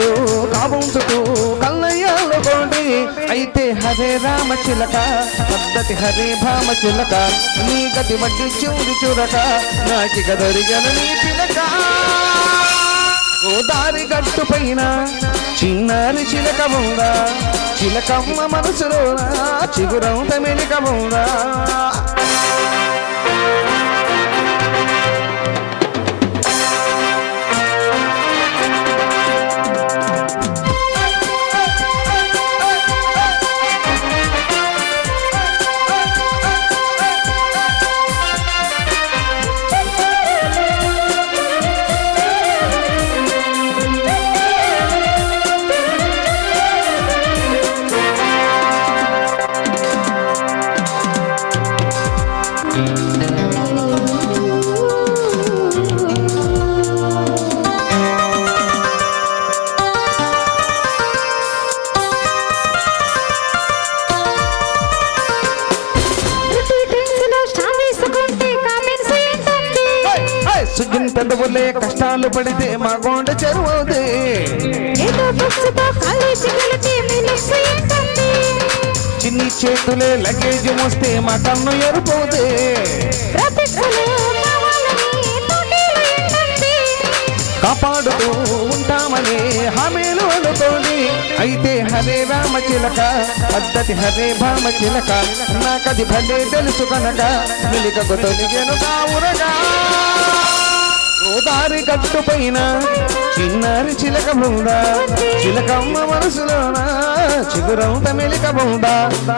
కళ్ళు కాబుంచుతూ కన్నయ్యాలు కోండి అయితే హరే రామ చిలక పద్ధతి హరే భామ చిలక నీ గతి మట్టి చూడు చూడక నాకి గదరిగను నీ పిలక ఓ దారి గట్టు పైన చిన్నారి చిలక ఉందా చిలకమ్మ మనసులోనా చిగురంత మెలిక ఉందా పెద్దవులే కష్టాలు పడితే మా గోండ చెరువుదే చిన్ని చేతులే లగేజ్ మోస్తే మా కన్ను ఎరుపోదే కాపాడుతూ ఉంటామని హామీలు అనుకోండి అయితే హరే రామ చిలక పద్ధతి హరే భామ చిలక నాకది భలే తెలుసు కనుక మెలికకు తొలిగెను కావురగా దారి గట్టు పైన చిన్నారి చిలక బొందా చిలకమ్మ మనసులోన చిగురంత మెలిక బొందా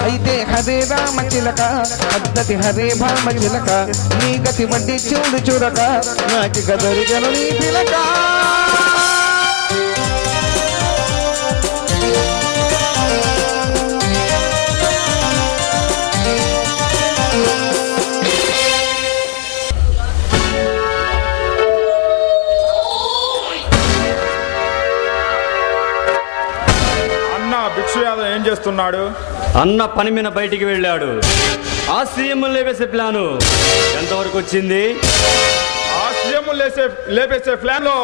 అయితే హరే రామ చిలక పద్ధతి హరే భామ చిలక నీ గతి వడ్డీ చూడు చూడక నాకి గదరిగను నీ పిలక ఏం చేస్తున్నాడు? అన్న పని మీద బయటికి వెళ్ళాడు. ఆ సీఎం లేపేసే ప్లాను ఎంతవరకు వచ్చింది? ఆ సీఎం లేపేసే ప్లాన్ లో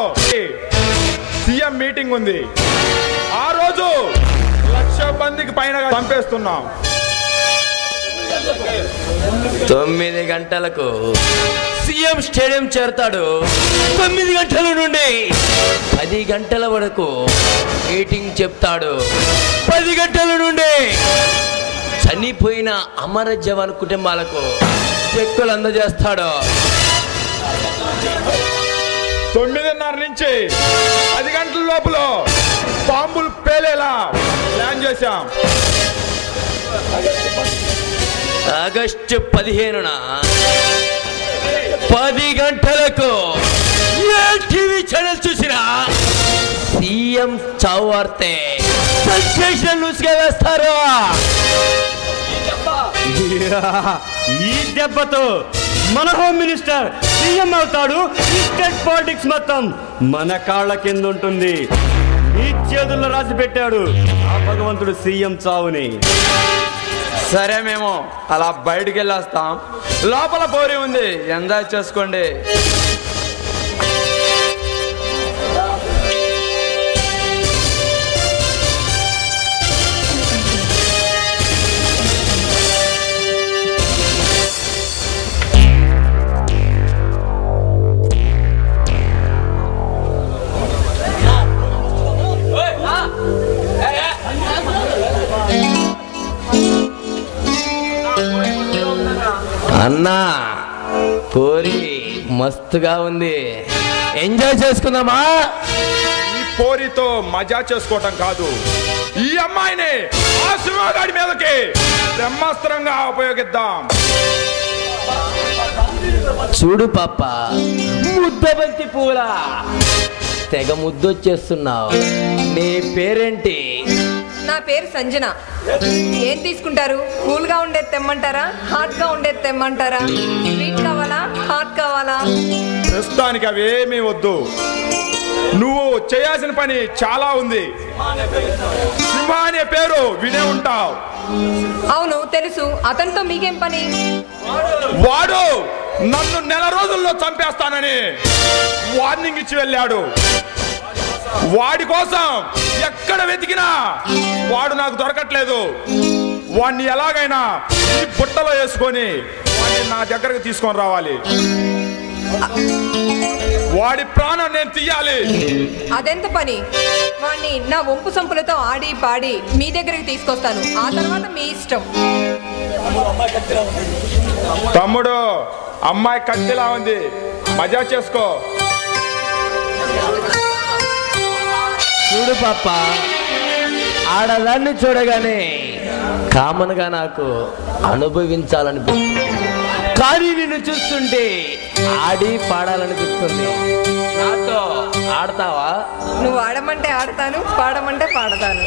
సీఎం మీటింగ్ ఉంది. ఆ రోజు 1,00,000 మందికి పైన చంపేస్తున్నాం. 9 గంటలకు సీఎం స్టేడియం చేరతాడు. 9 గంటల నుండి 10 గంటల వరకు మీటింగ్ చెప్తాడు. 10 గంటల నుండి చనిపోయిన అమర జవాన్ కుటుంబాలకు చెక్కులు అందజేస్తాడు. 9:30 నుంచి 10 గంటల లోపల బాంబులు పేలేలా ప్లాన్ చేశాం. ఆగస్టు 15న 10 గంటలకు ఏ టీవీ ఛానల్ చూసినా సీఎం చావు వార్తే సెన్సేషనల్ న్యూస్ గా వేస్తారు. ఈ దెబ్బతో మన హోమ్ మినిస్టర్ సీఎం అవుతాడు. ఈ స్టేట్ పాలిటిక్స్ మొత్తం మన కాళ్ళ కింద ఉంటుంది. ఈ చేతుల్లో రాసి పెట్టాడు ఆ భగవంతుడు సీఎం చావుని. సరే, మేము అలా బయటికి వెళ్ళొస్తాం. లోపల పోరి ఉంది, ఎంజాయ్ చేసుకోండి. అన్నా, పోరి మస్తుగా ఉంది, ఎంజాయ్ చేసుకుందామా? ఈ పోరితో మజా చేసుకోవటం కాదు, ఈ అమ్మాయిని ఆ సింహగాడి మీదకి బ్రహ్మాస్త్రంగా ఉపయోగిద్దాం. చూడు పాప, ముద్దబంతి పూల తెగ ముద్దొచ్చేస్తున్నావు. నీ పేరేంటి? నా పేరు సంజన. ఏం తీసుకుంటారు? కూల్ గా ఉండేది తెమ్మంటారా, హాట్ గా ఉండేది తెమ్మంటారా? స్వీట్ కావాలా, హాట్ కావాలా? ప్రస్తుతానికి అవేమీ వద్దు. నువ్వు చేయాల్సిన పని చాలా ఉంది. సింహ అనే పేరు వినే ఉంటావు. అవును, తెలుసు. అతనితో మీకేం పని? వాడి కోసం ఎక్కడ వెతికినా వాడు నాకు దొరకట్లేదు. వాడిని ఎలాగైనా ఈ బుట్టలో వేసుకొని వాడిని నా దగ్గరకు తీసుకొని రావాలి. వాడి ప్రాణం నేను తీయాలి. అదెంత పని? వాడిని నా వంపు సంపులతో ఆడి పాడి మీ దగ్గరికి తీసుకొస్తాను. ఆ తర్వాత మీ ఇష్టం. తమ్ముడు, అమ్మాయి కత్తిలా ఉంది, మజా చేసుకో. చూడు పాప, ఆడదాన్ని చూడగానే కామన్ గా నాకు అనుభవించాలనిపిస్తుంది, కానీ నిన్ను చూస్తుంటే ఆడి పాడాలనిపిస్తుంది. నాతో ఆడతావా? నువ్వు ఆడమంటే ఆడతాను, పాడమంటే పాడతాను.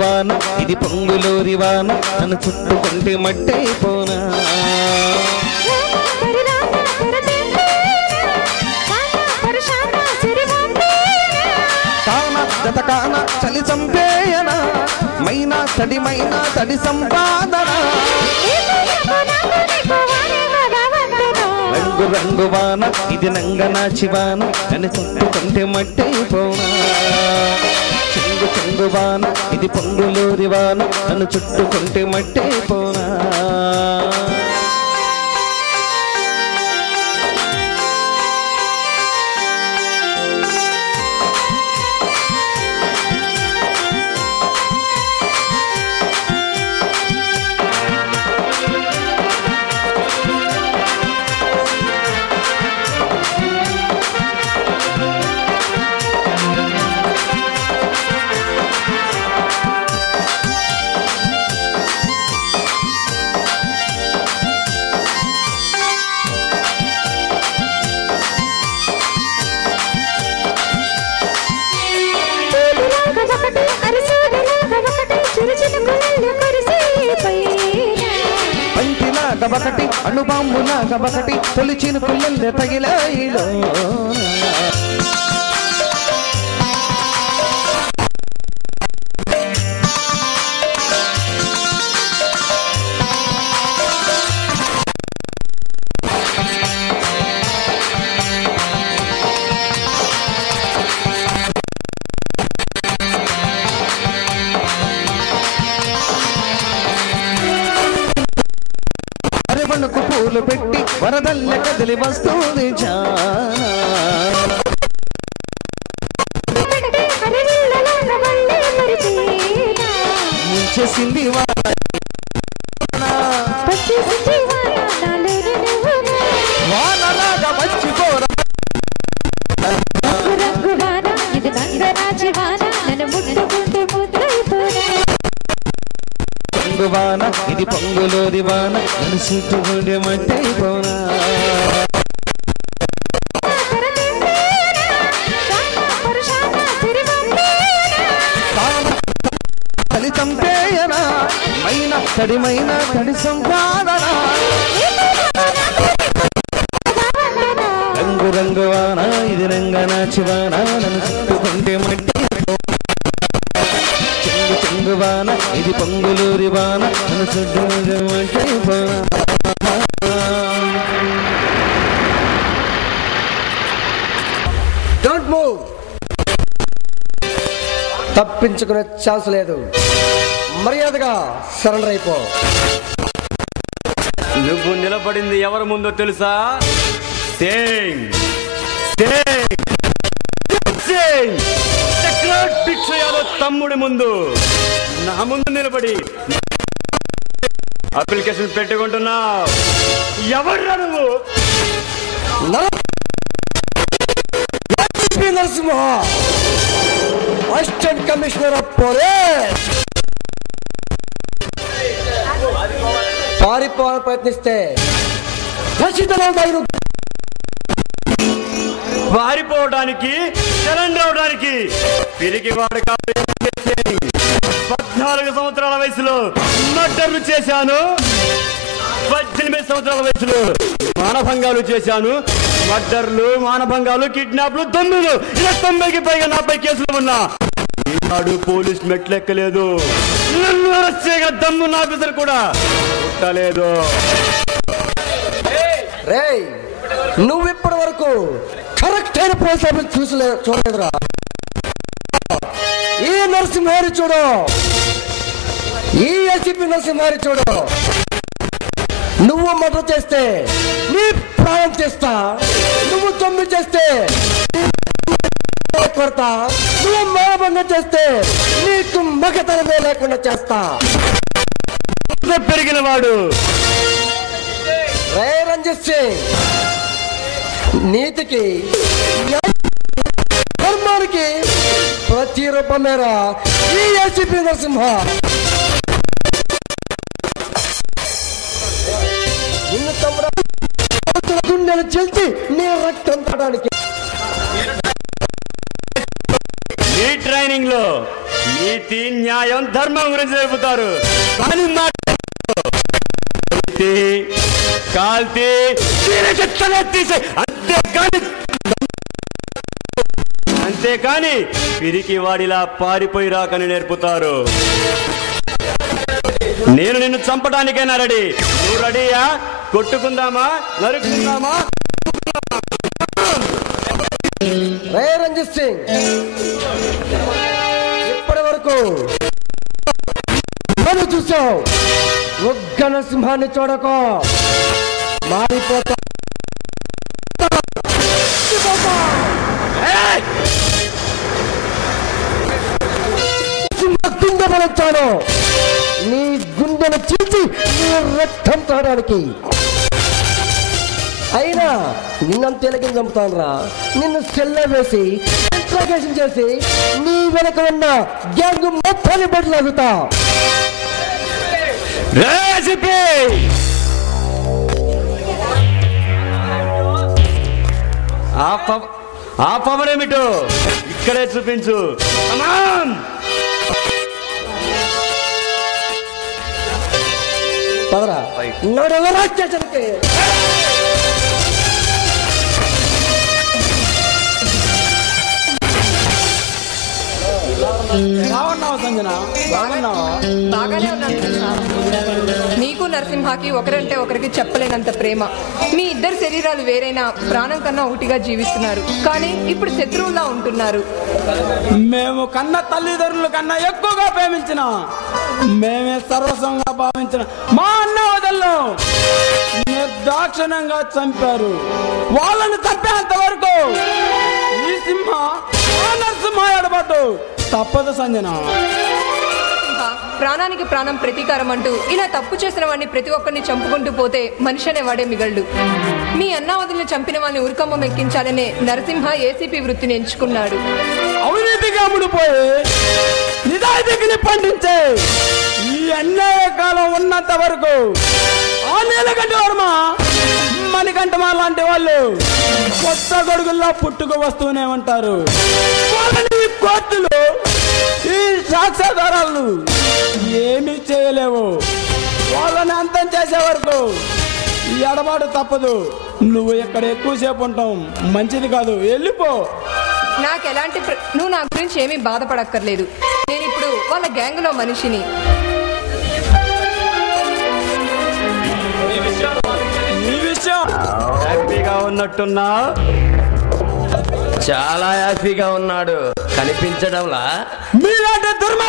వాన ఇది పొంగులోరి వాన, నన్ను చుట్టుకుంటే మట్టయిపోనా. కాన జతకాన చలి చంపేయన, మైనా తడిమైనా తడి సంపాదన. రంగు రంగు వాన ఇది నంగనాచి వాన, నన్ను చుట్టుకుంటే మట్టయిపోనా. చెంగు చెంగు వాన ఇది పొంగులూరి వాన, నన్ను చుట్టుకుంటే మట్టయిపోనా. పంటిలాగబకటి అణుబాంబులాగబకటి తొలిచిన పుల్లె తగిలాయిలో. అరవణకు పూలు పెట్టి వరదల్లె కదిలి వస్తుంది జానా. ముంచేసింది వానలాగా మర్చిపోరా. వాన ఇది పొంగులోరి వాన, నన్ను చుట్టుకుంటే మట్టయిపోనా. తలి చంపేయనా, మైన తడిమైన తడి సంపాదన. రంగు రంగు వాన ఇది రంగనాచి వాన, నన్ను చుట్టుకుంటే మట్టయిపోనా. చెంగు చెంగు వాన ఇది పొంగులూరి వాన, నన్ను చుట్టుకుంటే మట్టయిపోనా. Don't move. తప్పించుకునే ఛాన్స్ లేదు. మర్యాదగా సరెండర్ అయిపో. నువ్వు నిలబడింది ఎవరి ముందో తెలుసా? చక్రవర్తి భిక్ష యాదవ్ తమ్ముడి ముందు, నా ముందు నిలబడి అప్లికేషన్ పెట్టుకుంటున్నావు. ఎవర్రా నువ్వు? Narasimha, assistant commissioner of police. పారిపోవాలని ప్రయత్నిస్తే ఖచ్చితంగా పారిపోవడానికి సరెండర్ అవడానికి పిరికివాడు కాదు. 14 సంవత్సరాల వయసులో మర్డర్లు చేశాను, 18 సంవత్సరాల వయసులో మానభంగాలు చేశాను. మర్డర్లు, మానభంగాలు, కిడ్నాప్లు 9, ఇలా 90కి పైగా నాపై కేసులు ఉన్నా ఈనాడు పోలీస్ మెట్లెక్కలేదు. నన్ను అరెస్ట్ చేయగల దమ్మున్న ఆఫీసర్ కూడా పుట్టలేదు. రేయ్, నువ్వు ఇప్పటి వరకు కరెక్ట్ అయిన పోలీస్ ఆఫీస్ చూడలేదురా. ఈ నరసింహారి చూడు, ఈ ఏసీపీ నరసింహారి చూడు. నువ్వు మర్డర్ చేస్తే నీ ప్రాణం చేస్తా, నువ్వు దొమ్మి చేస్తే కొడతా, నువ్వు మానభంగం చేస్తే నీకు మగతనమే లేకుండా చేస్తా. పెరిగిన వాడు రే రంజిత్ సింగ్, నీతికి ధర్మానికి ప్రతి రూపమేరా ఈ ఏసీపీ నరసింహ. నిన్ను తమ్ముడు గుండెలు చెల్చి నీ రక్తం తాడానికి. ఈ ట్రైనింగ్ లో నీతి, న్యాయం, ధర్మం గురించి చెబుతారు. కానీ కాల్తీ తీసే అంతేకాని పిరికి వాడిలా పారిపోయి రాకని నేర్పుతారు. నేను నిన్ను చంపడానికైనా రెడీ. నువ్వు రెడీయా? కొట్టుకుందామా, నరుకుందామా? రే రంజిత్ సింగ్, ఇప్పటి వరకు మనం చూసావు. ఒక్క నరసింహాన్ని చూడకో, మారిపోతా. గుండె బలంతాను నీ గుండెను చీల్చి నీ రక్తం తాగడానికి. అయినా నిన్నంత ఎలకి చంపుతాను రా. నిన్ను సెల్లో వేసి ఇంట్రాగేషన్ చేసి నీ వెనక ఉన్న గ్యాంగ్ మొత్తాన్ని బయటలాగుతా. ఆ పవర్ ఏమిటో ఇక్కడే చూపించు. పదరా నడవరా స్టేషన్కి. బాగానే ఉన్నాను సార్. నీకు నరసింహకి ఒకరంటే ఒకరికి చెప్పలేనంత ప్రేమ. మీ ఇద్దరు శరీరాలు వేరైనా ప్రాణం కన్నా ఒకటిగా జీవిస్తున్నారు. కానీ ఇప్పుడు శత్రువులా ఉంటున్నారు. మేము కన్న తల్లిదండ్రుల కన్నా ఎక్కువగా ప్రేమించిన, మేమే సర్వస్వంగా భావించిన మా అన్న వదల్లో నిర్దాక్షిణ్యంగా చంపారు. వాళ్ళని చంపేంత వరకు ఈ సింహ ఆ నరసింహ ఎడబడ్డు తప్పదు సంజన. ప్రాణానికి ప్రాణం ప్రతీకారం అంటూ ఇలా తప్పు చేసిన వాడిని ప్రతి ఒక్కరిని చంపుకుంటూ పోతే మనిషి అనేవాడే మిగలడు. మీ అన్నావదుల్ని చంపిన వాళ్ళని ఉరికమ్మం ఎక్కించాలనే నరసింహ ఏసీపీ వృత్తిని ఎంచుకున్నాడు. అవినీతిగా ముడిపోయి నిజాయితీని పండించే ఈ అన్యాయ కాలం ఉన్నంత వరకు ఆ నీలకంఠ వర్మ, మణికంఠమ లాంటి వాళ్ళు కొత్త గొడుగుల్లో పుట్టుకు వస్తూనే ఉంటారు. వాళ్ళని కోర్టులు, ఈ సాక్ష్యాధారాలు ఏమీ చేయలేవు. వాళ్ళని అంతం చేసే వరకు ఈ ఎడబాటు తప్పదు. నువ్వు ఇక్కడ ఎక్కువసేపు ఉంటాం మంచిది కాదు, వెళ్ళిపో. నువ్వు నా గురించి ఏమీ బాధపడక్కర్లేదు. నేను ఇప్పుడు వాళ్ళ గ్యాంగ్ లో మనిషిని. హ్యాపీగా ఉన్నట్టున్నా? చాలా హ్యాపీగా ఉన్నాడు, కనిపించడంలా. మీలాంటి దుర్మార్గ